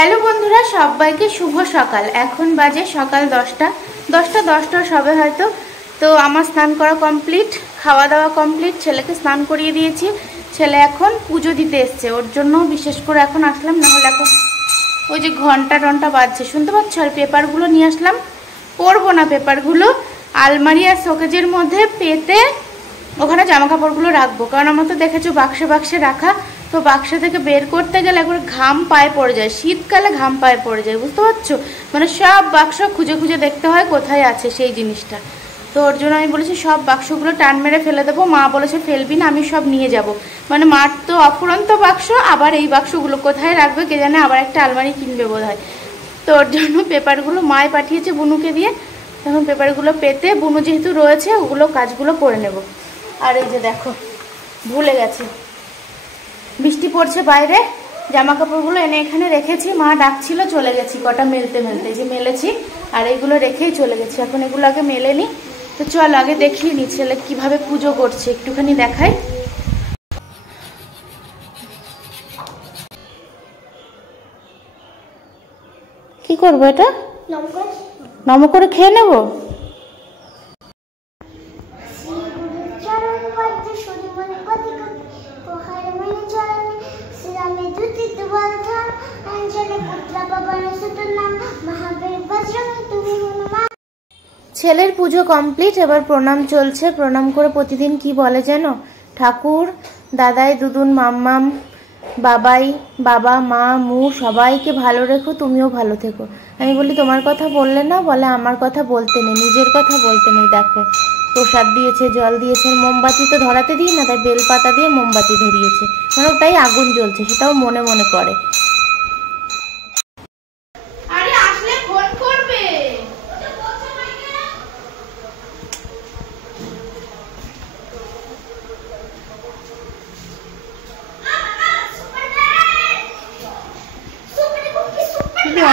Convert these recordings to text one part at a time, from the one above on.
Hello বন্ধুরা, সবাইকে শুভ সকাল। এখন বাজে সকাল 10টা সবে হয়তো। তো আমার স্নান করা কমপ্লিট, খাওয়া দাওয়া কমপ্লিট, ছেলেকে স্নান করিয়ে দিয়েছি। ছেলে এখন পুজো দিতে এসছে, ওর জন্য বিশেষ করে এখন আসলাম, নাহলে এখন ওই যে ঘন্টা বাজছে শুনতে পাচ্ছ। আর পেপারগুলো নিয়ে আসলাম, পরবো না পেপারগুলো, আলমারি আর শোকেজের মধ্যে পেতে ওখানে জামা কাপড়গুলো রাখবো। কারণ আমরা তো দেখেছো বাক্সে রাখা, তো বাক্স থেকে বের করতে গেলে একবার ঘাম পায়ে পড়ে যায়, শীতকালে ঘাম পায়ে পড়ে যায়, বুঝতে পারছো। মানে সব বাক্স খুঁজে দেখতে হয় কোথায় আছে সেই জিনিসটা। তো ওর জন্য আমি বলেছি সব বাক্সগুলো টান মেরে ফেলে দেবো। মা বলেছে ফেলবি না, আমি সব নিয়ে যাব। মানে মার তো অফুরন্ত বাক্স, আবার এই বাক্সগুলো কোথায় রাখবে কে জানে, আবার একটা আলমারি কিনবে বোধ হয়। তো ওর জন্য পেপারগুলো মায় পাঠিয়েছে বুনুকে দিয়ে। এখন পেপারগুলো পেতে, বুনু যেহেতু রয়েছে ওগুলো কাজগুলো করে নেব। আর এই যে দেখো ভুলে গেছে, বৃষ্টি পড়ছে বাইরে, জামা কাপড়গুলো এনে এখানে রেখেছি। মা ডাকছিল, চলে গেছি কটা মেলতে যে মেলেছি, আর এইগুলো রেখেই চলে গেছি। এখন এগুলো আগে মেলে নি। তো চল আগে দেখিয়ে নি ছেলে কিভাবে পুজো করছে, একটুখানি দেখাই। কি করবো এটা? নম করে খেয়ে নেবো। ছেলের পুজো কমপ্লিট, এবার প্রণাম চলছে। প্রণাম করে প্রতিদিন কি বলে যেন, ঠাকুর, দাদাই, দুদুন, মাম্মাম, বাবাই, বাবা, মা, মু সবাইকে ভালো রেখো, তুমিও ভালো থেকো। আমি বলি তোমার কথা বললে না, বলে আমার কথা বলতে নেই, নিজের কথা বলতে নেই। দেখো প্রসাদ দিয়েছে, জল দিয়েছে, মোমবাতি তো ধরাতে দিই না, তাই বেলপাতা দিয়ে মোমবাতি ধরিয়েছে, মানে ওটাই আগুন জ্বলছে, সেটাও মনে মনে করে।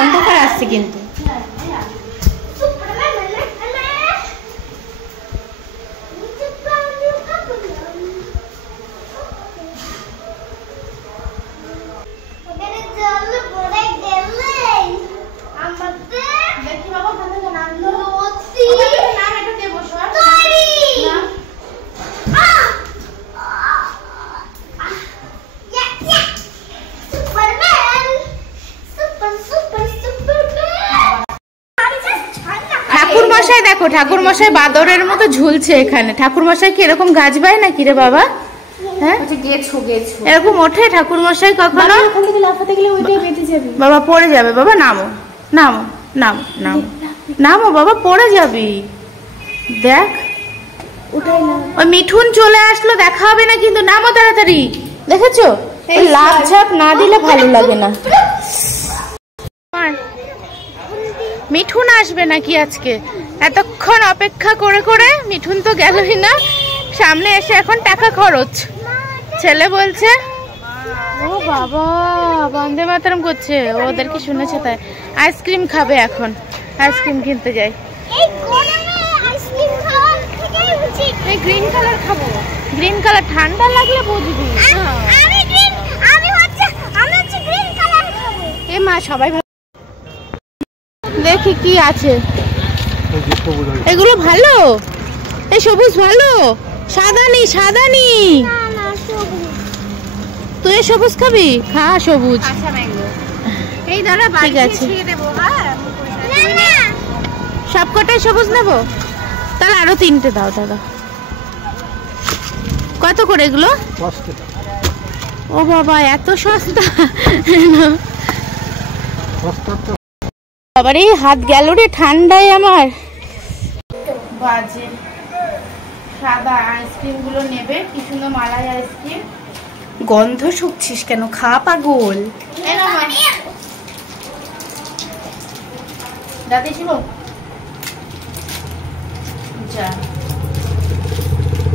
অন্ধকার আসছে কিন্তু। দেখো ঠাকুর মশাই বাদরের মতো ঝুলছে এখানে। ঠাকুর মশাই কি এরকম গাছ বায় নাকি রে বাবা? হ্যাঁ এরকম ওঠে ঠাকুর মশাই কখনো? বাবা পড়ে যাবে, বাবা নামো নামো নামো নামো নামো বাবা, পড়ে যাবি। দেখ ওই মিঠুন চলে আসলো, দেখা হবে না কিন্তু, নামো তাড়াতাড়ি। দেখেছো লাভ ঝাপ না দিলে ভালো লাগে না। মিঠুন আসবে নাকি আজকে? এতক্ষণ অপেক্ষা করে মিঠুন তো গেলই না, সামনে এসে এখন টাকা খরচ। ছেলে বলছে ও বাবা বন্দে মাতরম করছে, ওদেরকে শুনেছে তাই আইসক্রিম খাবে। এখন আইসক্রিম কিনতে যাই। গ্রিন কালার খাবো, গ্রিন কালার ঠান্ডা লাগলে বুঝবি। এ মা সবাই দেখি কি আছে, এগুলো ভালো। এই সবুজ ভালো, সাদা নি। তুই সবুজ খাবি, খা সবুজ। ঠিক আছে, সবকটাই সবুজ নেবো, তাহলে আরো 3টে দাও দাদা। কত করে এগুলো? ও বাবা এত সস্তা। বাবারে হাত গেল রে ঠান্ডায় আমার। বাজে সাদা আইসক্রিম গুলো নেবে, কি সুন্দর মালাই আইসক্রিম। গন্ধ শুকছিস কেন, খা পাগল। দাদি ছিল যা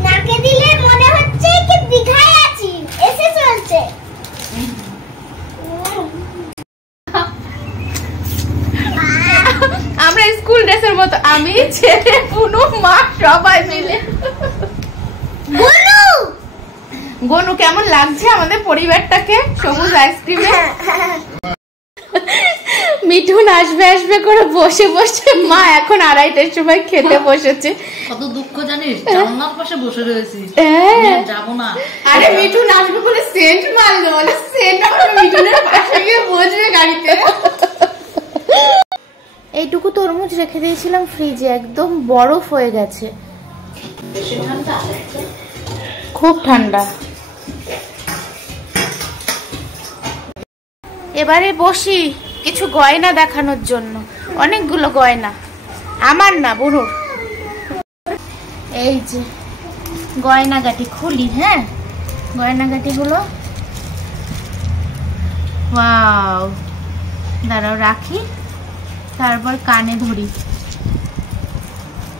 নাকে দিলে মনে হচ্ছে কি দীঘায় আছি, এসে চলছে। আমরা স্কুল ড্রেসের মতো, আমি ছেলে পুনু মা সবাই মিলে। গনু কেমন লাগছে আমাদের পরিবারটাকে সবুজ আইসক্রিমে? মিঠুন আসবে আসবে করে বসে বসে মা এখন 2:30টার সময় খেতে বসেছে। কত দুঃখ জানিস, জানলার পাশে বসে রয়েছি, যাবো না। আরে মিঠুন আসবে বলে সেন্ট মারলো, বলে সেন্ট আমার মিঠুনের পাশে গিয়ে বসবে গাড়িতে। এইটুকু তরমুজ রেখে দিয়েছিলাম ফ্রিজে, একদম বরফ হয়ে গেছে, খুব ঠান্ডা। এবারে বসি কিছু গয়না দেখানোর জন্য, অনেকগুলো গয়না, আমার না বুনুর। এই যে গয়নাগাটি খুলি, হ্যাঁ গয়নাগাটিগুলো, ওয়াও, দাঁড়াও রাখি, তারপর কানে ধরি,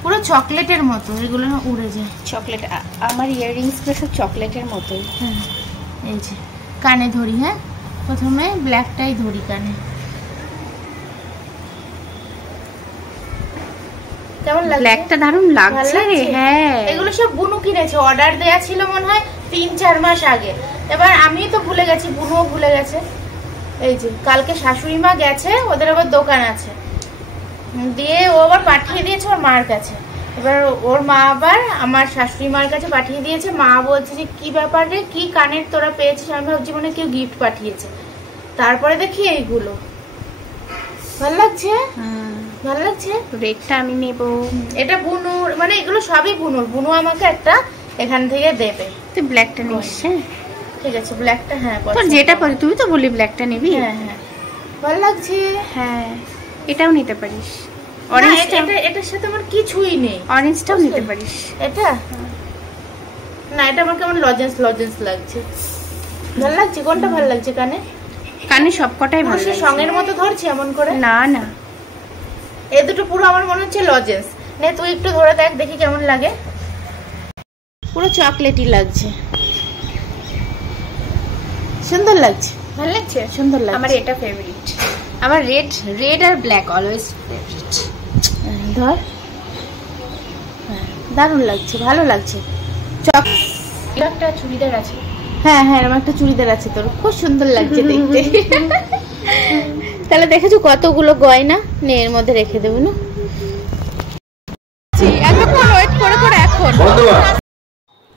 পুরো চকলেটের মতো, এগুলো উড়ে যায় চকলেট। আমার ইয়াররিংসগুলো সব চকলেটের মতোই। হ্যাঁ এই যে কানে ধরি, হ্যাঁ প্রথমে ব্ল্যাকটাই ধরি কানে, কেমন লাগছে? ব্ল্যাকটা দারুণ লাগছে রে। হ্যাঁ এগুলো সব বুনু কিনেছে, অর্ডার দেয়া ছিল মনে হয় 3-4 মাস আগে, এবার আমি তো ভুলে গেছি, বুনুও ভুলে গেছে। এই যে কালকে শাশুড়ি মা গেছে, ওদের আবার দোকান আছে, দিয়ে ও আবার পাঠিয়ে দিয়েছে ওর মার কাছে। এবার ওর মা আবার আমার শাশুড়ি মার কাছে পাঠিয়ে দিয়েছে। মা বলছে যে কি ব্যাপার রে, কি কানের তোরা পেয়েছিস? আমি ভাবছি মানে কেউ গিফট পাঠিয়েছে, তারপরে দেখি এইগুলো। ভালো লাগছে? ভালো লাগছে। রেডটা আমি নেব, এটা বুনুর, মানে এগুলো সবই বুনুর, বুনু আমাকে একটা এখান থেকে দেবে। তুই ব্ল্যাকটা নিস? ঠিক আছে ব্ল্যাকটা, হ্যাঁ তোর যেটা পছন্দ, তুই তো বললি ব্ল্যাকটা নিবি। হ্যাঁ হ্যাঁ ভালো লাগছে। হ্যাঁ এটাও নিতে পারিস, অরেঞ্জটা, এটার সাথে আমার কিছুই নেই, অরেঞ্জটাও নিতে পারিস। এটা না, এটা আমার কেমন লজেন্স লজেন্স লাগছে। ভালো লাগছে? কোনটা ভালো লাগছে? কানে, কানে সবকটাই ভালো লাগছে। সঙ্গের মতো ধরছি এমন করে? না না, এই দুটো পুরো আমার মনে হচ্ছে লজেন্স। নে তুই একটু ধরে দেখ, দেখি কেমন লাগে। পুরো চকলেটই লাগছে, সুন্দর লাগছে। ভালো লাগছে? সুন্দর লাগছে। আমার এটা ফেভারিট, আমার রেড, রেড আর ব্ল্যাক অলওয়েজ ফেভারিট। ধর, দারুণ লাগছে, ভালো লাগছে। একটা চুড়িদার আছে, হ্যাঁ হ্যাঁ এরকম একটা চুড়িদার আছে তোর, খুব সুন্দর লাগছে দেখতে। তাহলে দেখেছো কতগুলো গয়না, নে এর মধ্যে রেখে দেবো না। এতক্ষণ ওয়েট করে করে এখন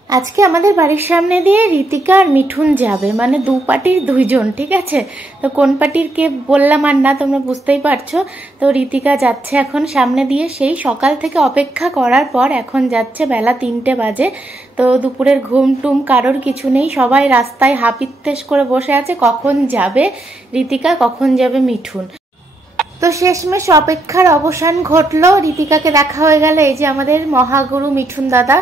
আজকে আমাদের বাড়ির সামনে দিয়ে ঋতিকা আর মিঠুন যাবে, মানে দু পার্টির দুইজন, ঠিক আছে? তো কোন পার্টির কে বললাম আর না, তোমরা বুঝতেই পারছো। তো ঋতিকা যাচ্ছে এখন সামনে দিয়ে, সেই সকাল থেকে অপেক্ষা করার পর এখন যাচ্ছে, বেলা 3টে বাজে। তো দুপুরের ঘুম টুম কারোর কিছু নেই, সবাই রাস্তায় হাপিত্তেশ করে বসে আছে, কখন যাবে ঋতিকা, কখন যাবে মিঠুন। তো শেষমেশ অপেক্ষার অবসান ঘটলো, ঋতিকাকে দেখা হয়ে গেল। এই যে আমাদের মহাগুরু মিঠুন দাদা।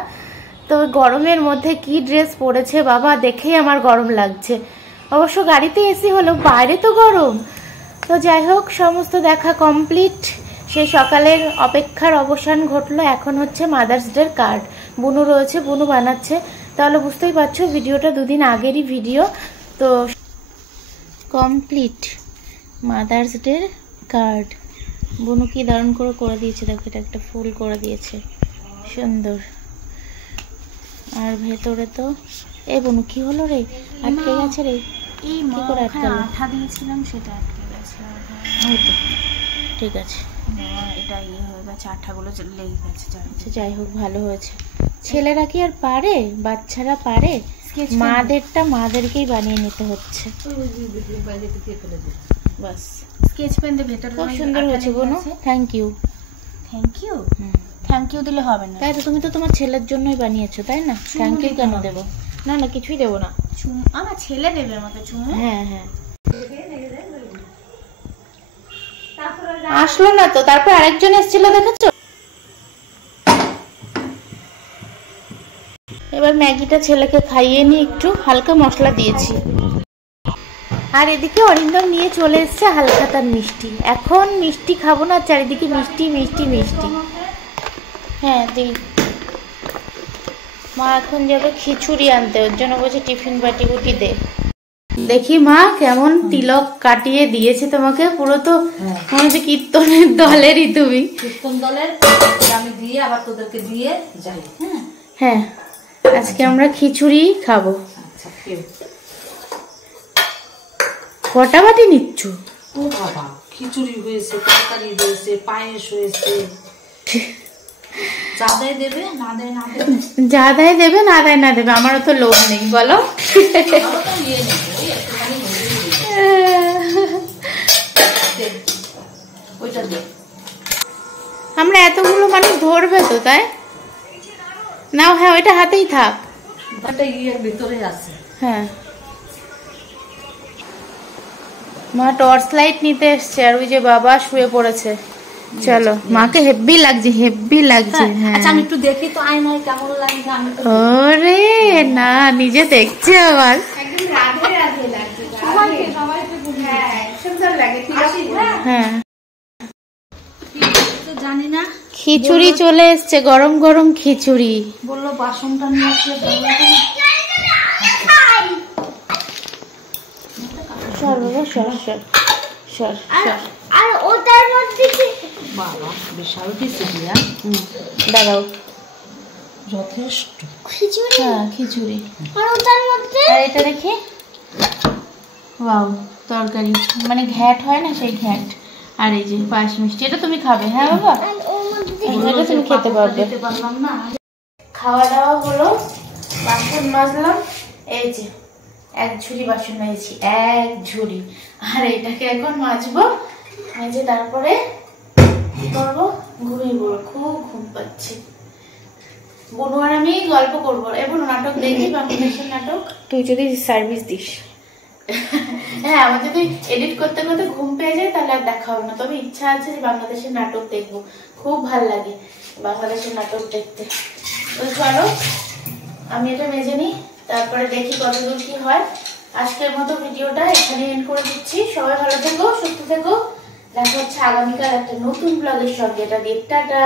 তো গরমের মধ্যে কি ড্রেস পরেছে বাবা, দেখেই আমার গরম লাগছে। অবশ্য গাড়িতে এসি হলো, বাইরে তো গরম। তো যাই হোক, সমস্ত দেখা কমপ্লিট, সেই সকালের অপেক্ষার অবসান ঘটলো। এখন হচ্ছে মাদার্স ডের কার্ড, বুনু রয়েছে, বুনু বানাচ্ছে। তাহলে বুঝতেই পারছো ভিডিওটা 2 দিন আগেরই ভিডিও। তো কমপ্লিট মাদার্স ডের কার্ড, বুনু কি দারুণ করে করে দিয়েছে, দেখো এটা একটা ফুল করে দিয়েছে, সুন্দর। আর ভেতরে তো এই বুনু কি হলো রে, আটকে গেছে রে, কি করে আটকালো? আঠা দিয়েছিলাম সেটা আটকে গেছে, হয়তো। ঠিক আছে, এটা ইয়ে হয়ে গেছে, আঠাগুলো লেগে গেছে। যাই হোক ভালো হয়েছে। ছেলেরা কি আর পারে, বাচ্চারা পারে, মাদেরটা মাদেরকেই বানিয়ে নিতে হচ্ছে। বাস স্কেচ পেন দিয়ে ভেতরে খুব সুন্দর হয়েছে Bunu, thank you. Thank you? Thank you দিলে হবে না, তাই তো? তুমি তো তোমার ছেলের জন্যই বানিয়েছো, তাই না? থ্যাংক ইউ কেন দেবো? না না কিছুই দেবো না, আমার ছেলে দেবে আমাকে চুমু। হ্যাঁ হ্যাঁ আসলো না তো, তারপর আরেকজন এসেছিল দেখেছো। এবার ম্যাগিটা ছেলেকে খাইয়ে নিয়ে একটু হালকা মশলা দিয়েছি। আর এদিকে অরিন্দম নিয়ে চলে এসছে হালখাতার মিষ্টি। এখন মিষ্টি খাবো না, চারিদিকে মিষ্টি মিষ্টি মিষ্টি। হ্যাঁ দিই, মা এখন যাবে খিচুড়ি আনতে, ওর জন্য বলছে টিফিন বাটি গুটি দে। দেখি মা কেমন তিলক কাটিয়ে দিয়েছে তোমাকে, পুরো তো মনে হচ্ছে কীর্তনের দলেরই তুমি। কীর্তন দলের আমি দিয়ে আবার তোদেরকে দিয়ে যাই। হ্যাঁ আজকে আমরা খিচুড়ি খাবো। কটা বাটি নিচ্ছ? ও বাবা, খিচুড়ি হয়েছে, তরকারি হয়েছে, পায়েস হয়েছে। যা দেয় দেবে, না দেয় না দেবে। যা দেয় দেবে, না দেয় না দেবে, আমারও তো লোভ নেই বলো। আমরা এতগুলো মানুষ ধরবে তো, তাই নাও। হ্যাঁ, ওইটা হাতেই থাক, ভিতরে আছে। হ্যাঁ, মা টর্চ লাইট নিতে এসছে, আর ওই যে বাবা শুয়ে পড়েছে। চলো, মাকে হেব্বি লাগছে, হেব্বি লাগছে। হ্যাঁ, আচ্ছা আমি একটু দেখি তো আয়নায় কেমন লাগছে। আমি তো ওরে না, নিজে দেখছে আবার। একদম রাধে রাধে লাগছে। সবাইকে হ্যাঁ, সুন্দর লাগে। হ্যাঁ, জানি না। খিচুড়ি চলে এসছে, গরম গরম খিচুড়ি। বললো বাসনটা নিয়ে আসলে ভালো হতো। সর বাবা, সর সর সর সর। আর ওটার মধ্যে বাবা বিশাল খিচুড়ি। দাঁড়াও, যথেষ্ট খিচুড়ি। হ্যাঁ খিচুড়ি। আর ওটার মধ্যে আর এটা দেখি, ওয়াও, তরকারি, মানে ঘ্যাট হয় না সেই ঘ্যাট। আর এই যে পায়েস মিষ্টি, এটা তুমি খাবে? হ্যাঁ বাবা, আর ওর মধ্যে এটা তুমি খেতে পারবে। দিতে পারলাম না। খাওয়া দাওয়া হলো, বাসন মাজলাম, এই যে এক ঝুড়ি বাসন মেজেছি, এক ঝুড়ি। আর এটাকে এখন মাজবো, মেজে তারপরে কি করবো, ঘুমিয়ে পড়বো। খুব ঘুম পাচ্ছে। বনু আর আমি গল্প করবো, এবং নাটক দেখি, বাংলাদেশের নাটক। তুই যদি সার্ভিস দিস। হ্যাঁ, আমার যদি এডিট করতে করতে ঘুম পেয়ে যায় তাহলে আর দেখা হবে না। তবে ইচ্ছা আছে যে বাংলাদেশের নাটক দেখবো, খুব ভাল লাগে বাংলাদেশের নাটক দেখতে। তো চলো, আমি এটা মেজে নিই, তারপরে দেখি কতদূর কি হয়। আজকের মতো ভিডিওটা এখানে এন্ড করে দিচ্ছি। সবাই ভালো থেকো, সুস্থ থেকো। দেখা হচ্ছে আগামীকাল একটা নতুন ব্লগের সঙ্গে। এটা দিয়ে টাটা।